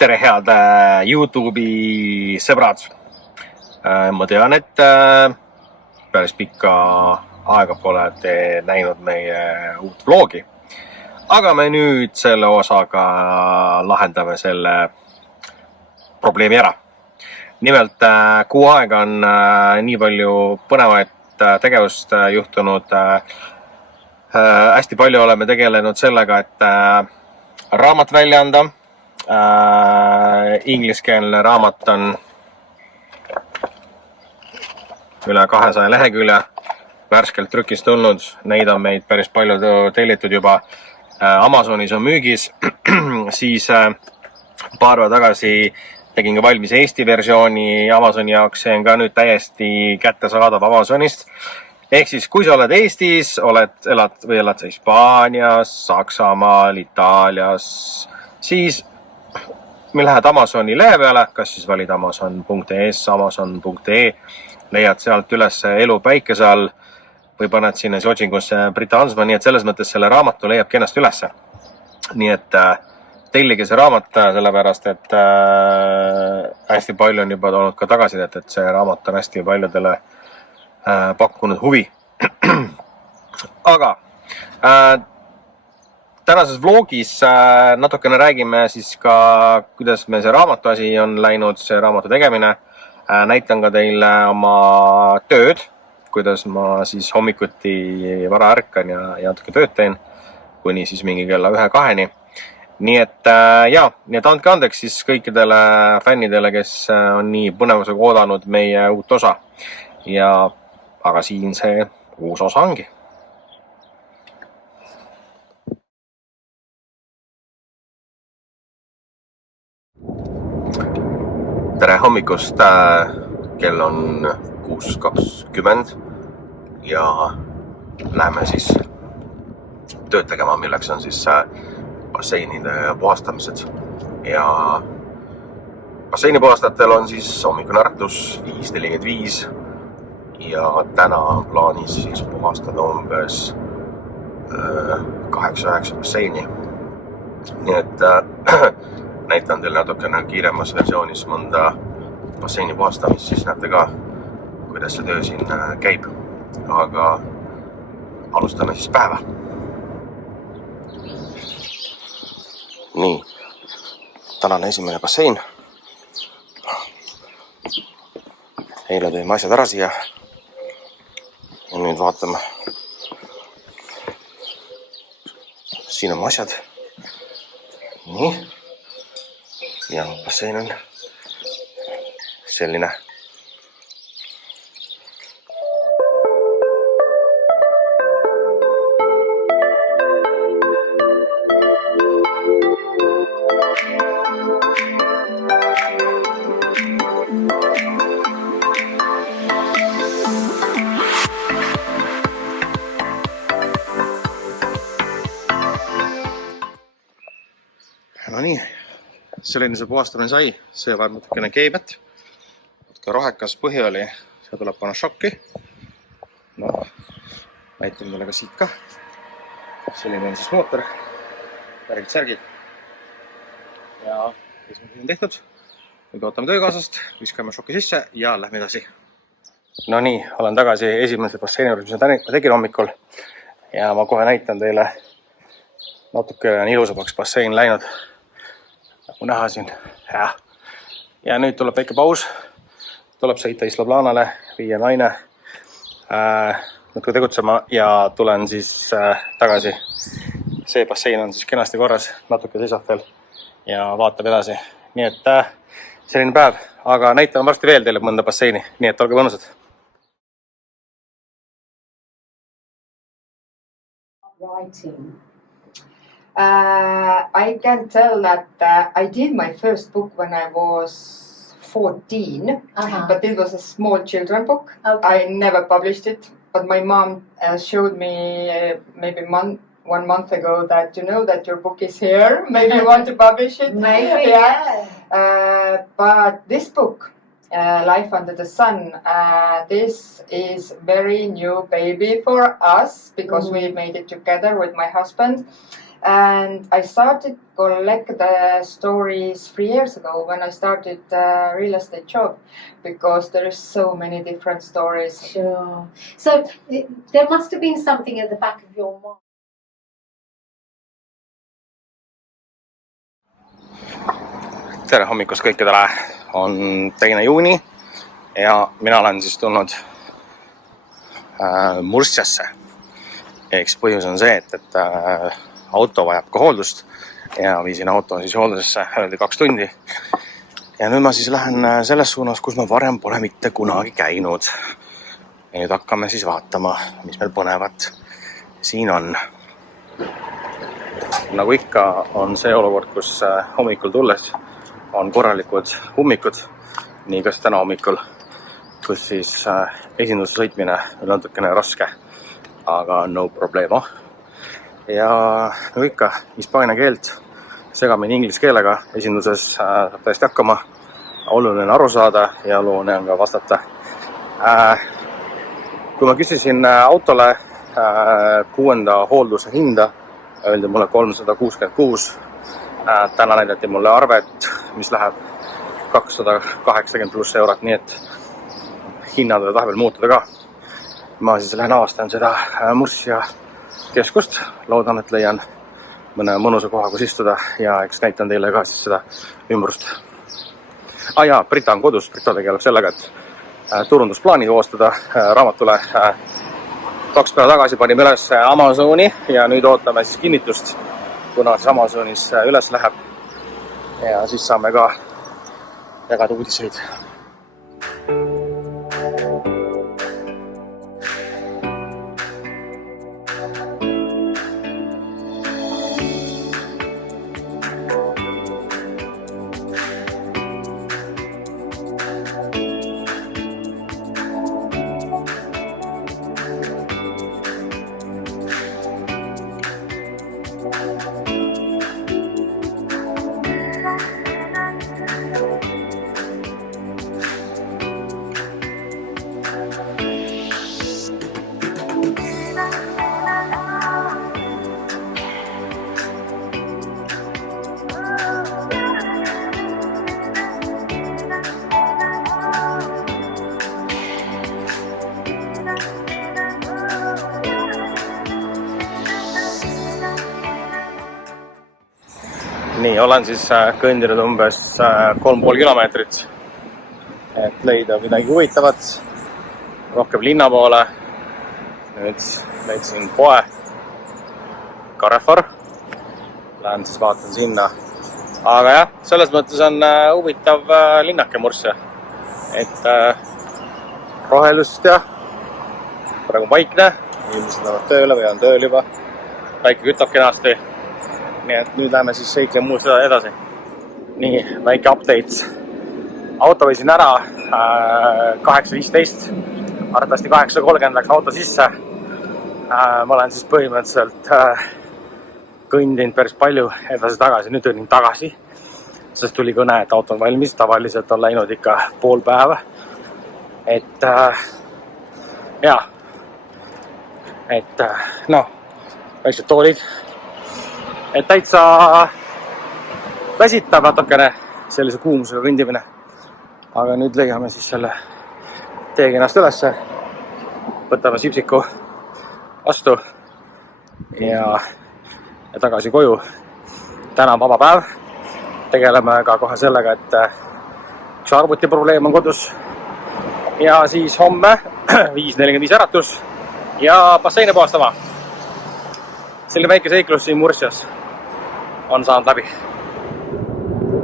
Tere head YouTube'i sõbrad! Ma tean, et päris pikka aega pole te näinud meie uut vlogi. Aga me nüüd selle osaga lahendame selle probleemi ära. Nimelt kuu aega on nii palju põnevaid tegevust juhtunud. Hästi palju oleme tegelenud sellega, et raamat välja anda. Ingliskeelne raamat on üle 200 lehekülje värskelt trükist tulnud. Neid on meid päris palju tellitud juba. Amazonis on müügis. Siis paar päeva tagasi tegin ka valmis Eesti versiooni Amazoni jaoks. See on ka nüüd täiesti kättesaadav Amazonist. Ehk siis, kui sa oled Eestis, elad Hispaanias, Saksamaal, Itaalias, siis me lähed Amazoni lehe peale, kas siis valid amazon.es, amazon.e, leiad sealt üles Elu päikese all või paned sinna otsingusse Brita Hansma, nii et selles mõttes selle raamatu leiab kenasti ülesse. Nii et tellige see raamat, sellepärast, et hästi palju on juba olnud ka tagasisidet, et see raamat on hästi paljudele pakkunud huvi. Aga tänases vlogis natukene räägime siis ka, kuidas me see raamatu asi on läinud, see raamatu tegemine. Näitan ka teile oma tööd, kuidas ma siis hommikuti vara ärkan ja natuke tööd teen, kuni siis mingi kella 1-2-ni. Nii et nii et andke andeks siis kõikidele fännidele, kes on nii põnevusega oodanud meie uut osa. Aga siin see uus osa ongi. Tere hommikust, kell on 6:20 ja läheme siis tööd tegema, milleks on siis basseinide puhastamised. Ja basseini puhastajatel on siis hommikune äratus 5:45 ja täna on plaanis siis puhastada umbes 8-9 basseini. Nii et näitan teile natukene kiiremas versioonis mõnda basseini puhastamist, siis näete ka, kuidas see töö siin käib. Aga alustame siis päeva. Nii, tänane esimene bassein. Eile tõime asjad ära siia. Ja nüüd vaatame. Siin on asjad. Nii. Ja bassein on selline. No nii. Selline see puhastamine sai, see vajab natukene keebet. Natuke rohekas põhi oli, see tuleb panna šokki. No, näitan teile ka siit ka. Selline on siis mootor, värgid särgid. Ja esimene on tehtud. Nüüd ootame töökaasast, viskame šokki sisse ja lähme edasi. No nii, olen tagasi esimese basseini juures, mis ma tegin hommikul. Ja ma kohe näitan teile, natuke on ilusamaks bassein läinud. Nagu näha siin. Ja nüüd tuleb väike paus. Tuleb sõita Isla Planale, viia naine natuke tegutsema ja tulen siis tagasi. See bassein on siis kenasti korras, natuke seisab veel ja vaatab edasi. Nii et selline päev, aga näitan varsti veel teile mõnda basseini, nii et olge mõnusad. Writing. I can tell that I did my first book when I was 14, but it was a small children book. Okay. I never published it, but my mom showed me maybe 1 month ago that you know that your book is here. Maybe you want to publish it. Maybe, yeah. But this book, Life Under the Sun, this is very new baby for us because we made it together with my husband. And I started collect the stories 3 years ago when I started real estate job, because there is so many different stories. Sure. So there must have been something at the back of your mind. Tere hommikust kõikidele, on 2. juuni ja mina olen siis tulnud Mursiasse. Eks põhjus on see, et auto vajab ka hooldust ja viisin auto siis hooldusesse, öeldi 2 tundi. Ja nüüd ma siis lähen selles suunas, kus ma varem pole mitte kunagi käinud. Ja nüüd hakkame siis vaatama, mis meil põnevat siin on. Nagu ikka on see olukord, kus hommikul tulles on korralikud ummikud, nii kas täna hommikul, kus siis esinduse sõitmine on natukene raske, aga no problemo. Ja nagu ikka, hispaania keelt segamini inglise keelega esinduses saab täiesti hakkama, oluline on aru saada ja oluline on ka vastata. Kui ma küsisin autole 6. hoolduse hinda, öeldi mulle 366, täna näidati mulle arvet, mis läheb 280 pluss eurot, nii et hinnad võivad vahepeal muutuda ka. Ma siis lähen avastan seda Murcia keskust, loodan, et leian mõne mõnusa koha, kus istuda ja eks näitan teile ka siis seda ümbrust. Jaa, Brita on kodus, Brita tegeleb sellega, et turundusplaanid koostada raamatule. 2 päeva tagasi panime üles Amazoni ja nüüd ootame siis kinnitust, kuna siis Amazonis üles läheb ja siis saame ka jagada uudiseid. Nii, olen siis kõndinud umbes 3,5 kilomeetrit, et leida midagi huvitavat, rohkem linna poole. Nüüd leidsin poe Carrefour, lähen siis vaatan sinna. Aga jah, selles mõttes on huvitav linnake Murcia, et rohelust ja praegu vaikne, inimesed lähevad tööle või on tööl juba, päike kütab kenasti. Nii et nüüd läheme siis seikle muust edasi. Nii, väike update. Auto võisin ära 8.15, arvatavasti 8.30 läks auto sisse. Ma olen siis põhimõtteliselt kõndinud päris palju edasi-tagasi, nüüd kõnnin tagasi, sest tuli kõne, et auto on valmis, tavaliselt on läinud ikka pool päeva. Et jaa, et noh, väiksed toolid. Et täitsa väsitab natukene sellise kuumusega kõndimine. Aga nüüd leiame siis selle teekenast ülesse, võtame sipsiku vastu ja tagasi koju. Täna on vaba päev. Tegeleme ka kohe sellega, et üks arvutiprobleem on kodus. Ja siis homme 5.45 äratus ja basseine puhastama. Selline väike seiklus siin Mursias on saanud läbi.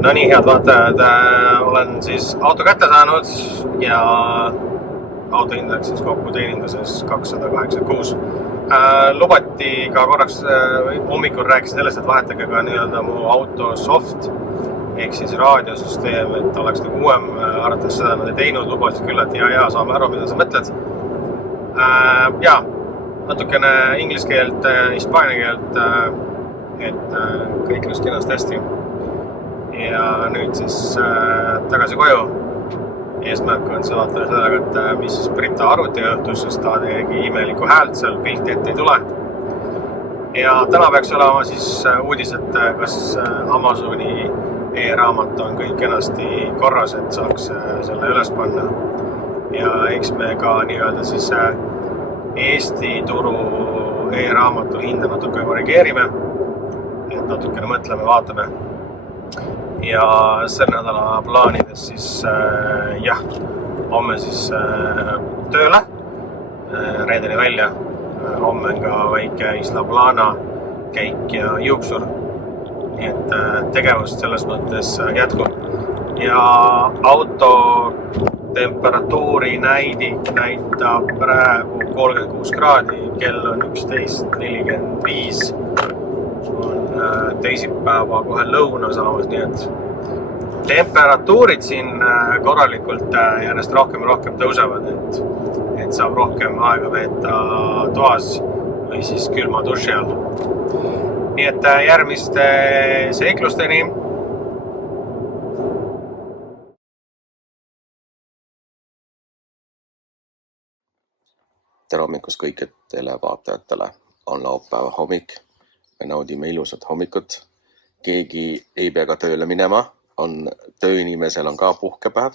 No nii, head vaatajad, olen siis auto kätte saanud ja auto hind läks siis kokku teeninduses 286. Lubati ka korraks hommikul rääkisin sellest, et vahetage ka nii-öelda mu auto soft ehk siis raadiosüsteem, et oleks nagu uuem, arvates seda nad ei teinud, lubasid küll, et ja, saame aru, mida sa mõtled. Jaa, natukene inglise keelt, hispaania keelt, et kõik läks kenasti hästi. Ja nüüd siis tagasi koju. Eesmärk on see vaatame sellega, et mis siis Brita arvutiga õhtus, sest ta tegi imeliku häält, seal pilti ette ei tule. ja täna peaks olema siis uudis, et kas Amazoni e-raamat on kõik kenasti korras, et saaks selle üles panna. Ja eks me ka nii-öelda siis Eesti turu e-raamatu hinda natuke korrigeerime, et natukene mõtleme, vaatame. Ja selle nädala plaanides siis jah, homme siis tööle, reedeni välja. Homme on ka väike Isla Plana käik ja juuksur. Nii et tegevust selles mõttes jätkub. Ja auto temperatuuri näidik näitab praegu 36 kraadi, kell on 11:45. On teisipäeva kohe lõuna saamas, nii et temperatuurid siin korralikult järjest rohkem ja rohkem tõusevad, et saab rohkem aega veeta toas või siis külma duši all. Nii et järgmiste seiklusteni. Tere hommikust kõikidele vaatajatele. On laupäeva hommik. Me naudime ilusat hommikut. Keegi ei pea ka tööle minema. Tööinimesel on ka puhkepäev.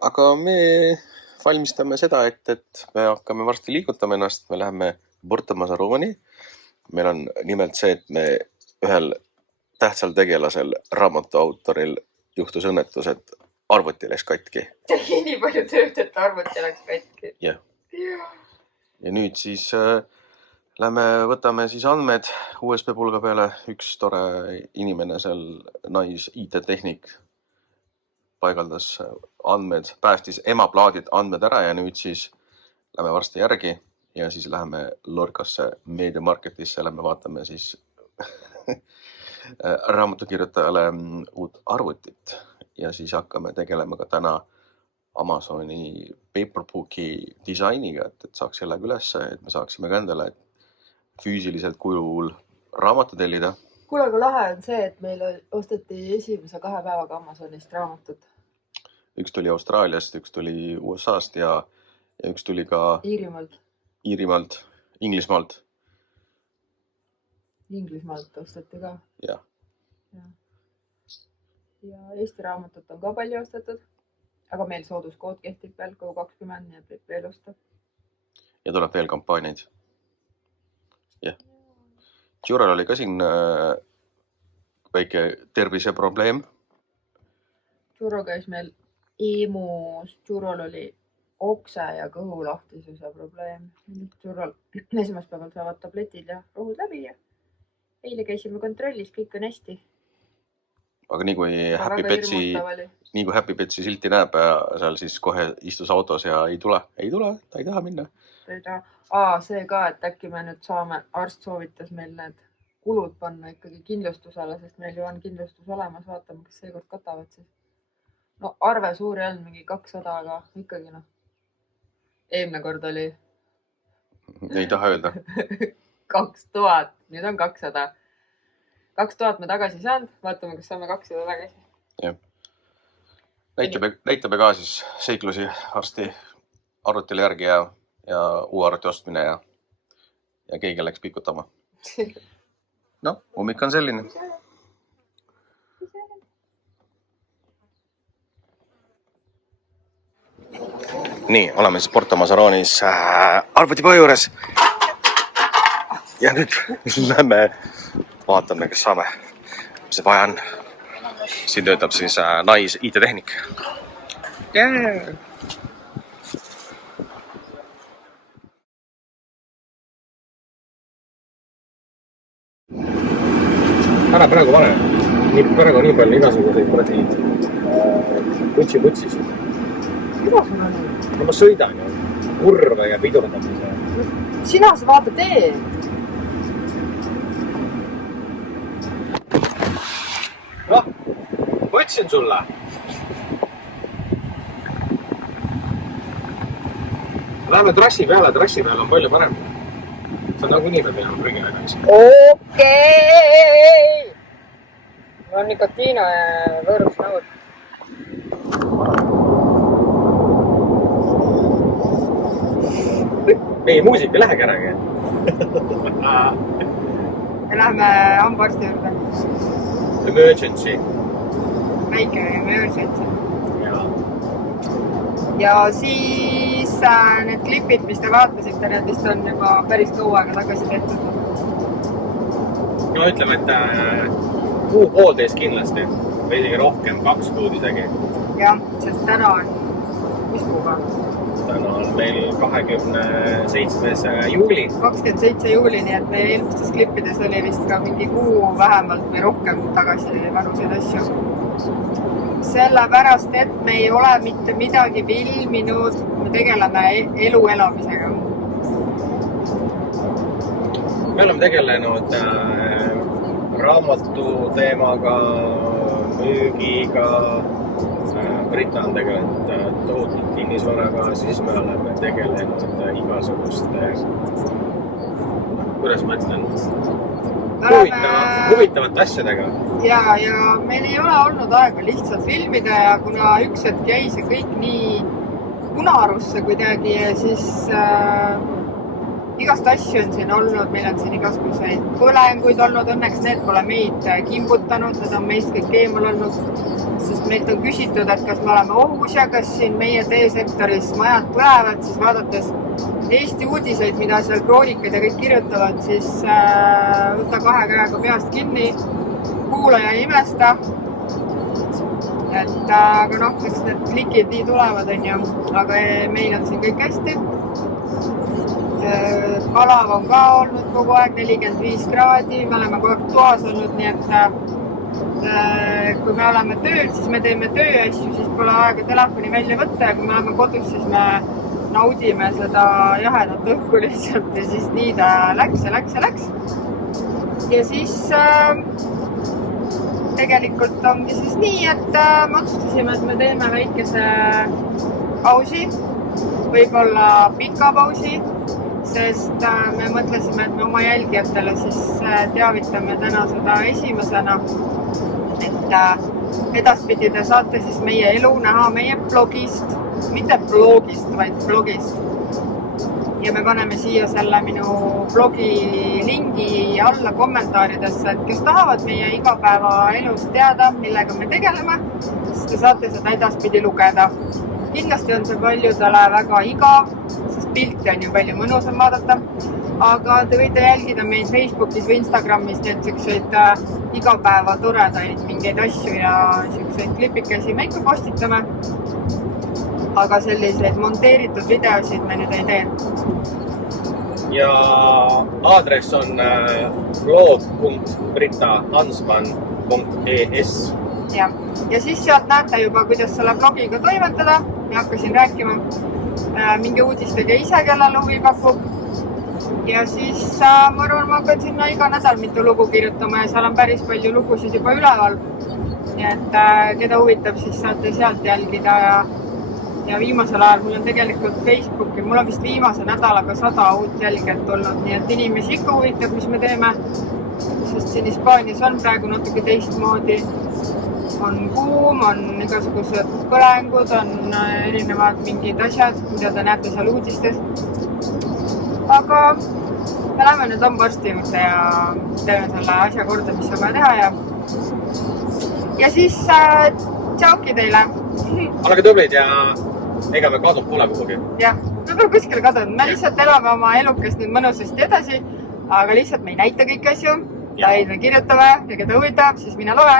Aga me valmistame seda, et me hakkame varsti liigutama ennast. Me läheme Porto Mazaroni. Meil on nimelt see, et me ühel tähtsal tegelasel, raamatu autoril juhtus õnnetus, et arvuti läks katki. Tegi nii palju tööd, et arvuti läks katki. Jah. Ja nüüd siis lähme võtame siis andmed USB pulga peale. Üks tore inimene seal, IT-tehnik paigaldas andmed, päästis emaplaadid andmed ära ja nüüd siis lähme varsti järgi ja siis läheme Lorcasse Media Marketisse, lähme vaatame siis raamatukirjutajale uut arvutit ja siis hakkame tegelema ka täna Amazoni Paperbooki disainiga, et saaks sellega ülesse, et me saaksime ka endale füüsiliselt kujul raamatu tellida. Kuule, aga lahe on see, et meil osteti esimese 2 päevaga Amazonist raamatut. Üks tuli Austraaliast, üks tuli USAst ja üks tuli ka Iirimaalt, Inglismaalt. Inglismaalt osteti ka. Ja Eesti raamatut on ka palju ostetud. Aga meil sooduskood kehtib veel Go20, nii et võib veel osta. Ja tuleb veel kampaaniaid. Jah. Jurel oli ka siin väike terviseprobleem. Juro käis meil EMU-s. Jurol oli okse ja kõhu lahtisuse probleem. Jurol esmaspäeval saavad tabletid ja rohud läbi ja eile käisime kontrollis, kõik on hästi. Aga nii kui Happy Petsi silti näeb, seal siis kohe istus autos ja ei tule, ta ei taha minna. See ka, et äkki me nüüd saame, arst soovitas meil need kulud panna ikkagi kindlustusele, sest meil ju on kindlustus olemas, vaatame, kas seekord katavad siis. No arve suuri on mingi 200, aga ikkagi eelmine kord oli ei taha öelda 2000, nüüd on 200. 2000 me tagasi saanud, vaatame, kas saame 200 tagasi. Jah. Näitame ka siis seiklusi arsti arvutile järgi ja uue arvuti ostmine ja keegi läks pikutama. No, hommik on selline. Nii, oleme siis Porto Mazaronis arvutipoe juures. Ja nüüd lähme vaatame, kas saame, mis vaja on. Siin töötab siis IT-tehnik. Yeah! Ära praegu pane. Praegu nii palju igasuguseid proteiid. Putsi. Mida sul on? No ma sõidan ju. Kurve ja pidurdamise. Sina sa vaata teed. Noh, võtsin sulle. Läheme trassi peale on palju parem. See on nagunii me peame prügime käis. Okei! On nikotiina ja võõrus nõud. Meie muusika ei lähegi äragi. ja lähme hambaarsti juurde. Emergency. Väike emergency. Ja siis need klipid, mis te vaatasite, need vist on juba päris kaua aega tagasi tehtud. No ütleme, et kuu-poolteist kindlasti. Või isegi rohkem, 2 kuud isegi. Jah, sest täna on, mis kuuga? Täna on meil 27. juuli. 27. juuli, nii et meie eelmistes klippides oli vist ka mingi kuu vähemalt või rohkem tagasi vanuseid asju. Sellepärast, et me ei ole mitte midagi filminud, me tegeleme elu elamisega. Me oleme tegelenud raamatu teemaga, müügiga, Brita on tegelenud tohutult kinnisvaraga, siis me oleme tegelenud igasuguste, kuidas ma ütlen, huvitavate asjadega. Ja meil ei ole olnud aega lihtsalt filmida ja kuna üks hetk jäi see kõik nii unarusse kuidagi, siis igast asju on siin olnud, meil on siin igasuguseid põlenguid olnud, õnneks need pole meid kimbutanud, need on meist kõik eemal olnud, sest meilt on küsitud, et kas me oleme ohus ja kas siin meie teesektoris majad põlevad, siis vaadates Eesti uudiseid, mida seal kroonikad ja kõik kirjutavad, siis võta 2 käega peast kinni, kuula ja imesta. Et aga noh, eks need klikid nii tulevad, on ju, aga meil on siin kõik hästi. Palav on ka olnud kogu aeg 45 kraadi, me oleme kogu aeg toas olnud, nii et kui me oleme tööl, siis me teeme tööasju, siis pole aega telefoni välja võtta ja kui me oleme kodus, siis me naudime seda jahedat õhku lihtsalt ja siis nii ta läks. Ja siis tegelikult ongi siis nii, et me otsustasime, et me teeme väikese pausi, võib-olla pika pausi, sest me mõtlesime, et me oma jälgijatele siis teavitame täna seda esimesena, et edaspidi te saate siis meie elu näha meie blogist, mitte blogist, vaid blogist. Ja me paneme siia selle minu blogi lingi alla kommentaaridesse, et kes tahavad meie igapäeva elust teada, millega me tegeleme, siis te saate seda edaspidi lugeda. Kindlasti on see paljudele väga igav, sest pilti on ju palju mõnusam vaadata, aga te võite jälgida meid Facebookis või Instagramis selliseid igapäeva toredaid mingeid asju ja selliseid klipikesi me ikka postitame. Aga selliseid monteeritud videosid me nüüd ei tee. Ja aadress on blog.britahansman.es. Ja siis sealt näete juba, kuidas selle blogiga toimetada. Ma hakkasin rääkima mingi uudistega ise, kellel huvi pakub. Ja siis ma arvan, ma hakkan sinna iga nädal mitu lugu kirjutama ja seal on päris palju lugusid juba üleval. Nii et keda huvitab, siis saate sealt jälgida ja viimasel ajal mul on tegelikult Facebooki, mul on vist viimase nädalaga 100 uut jälgijat olnud, nii et inimesi ikka huvitab, mis me teeme, sest siin Hispaanias on praegu natuke teistmoodi. On kuum, on igasugused põlengud, on erinevad mingid asjad, mida te näete seal uudistes. Aga me läheme nüüd hambaarsti juurde ja teeme selle asja korda, mis on vaja teha ja siis tšauki teile. Olge tublid ja ega me kadunud pole kuhugi. Jah, me pole kuskil kadunud. Me lihtsalt elame oma elukest nüüd mõnusasti edasi, aga lihtsalt me ei näita kõiki asju. Ja me kirjutame ja keda huvitab, siis mine loe.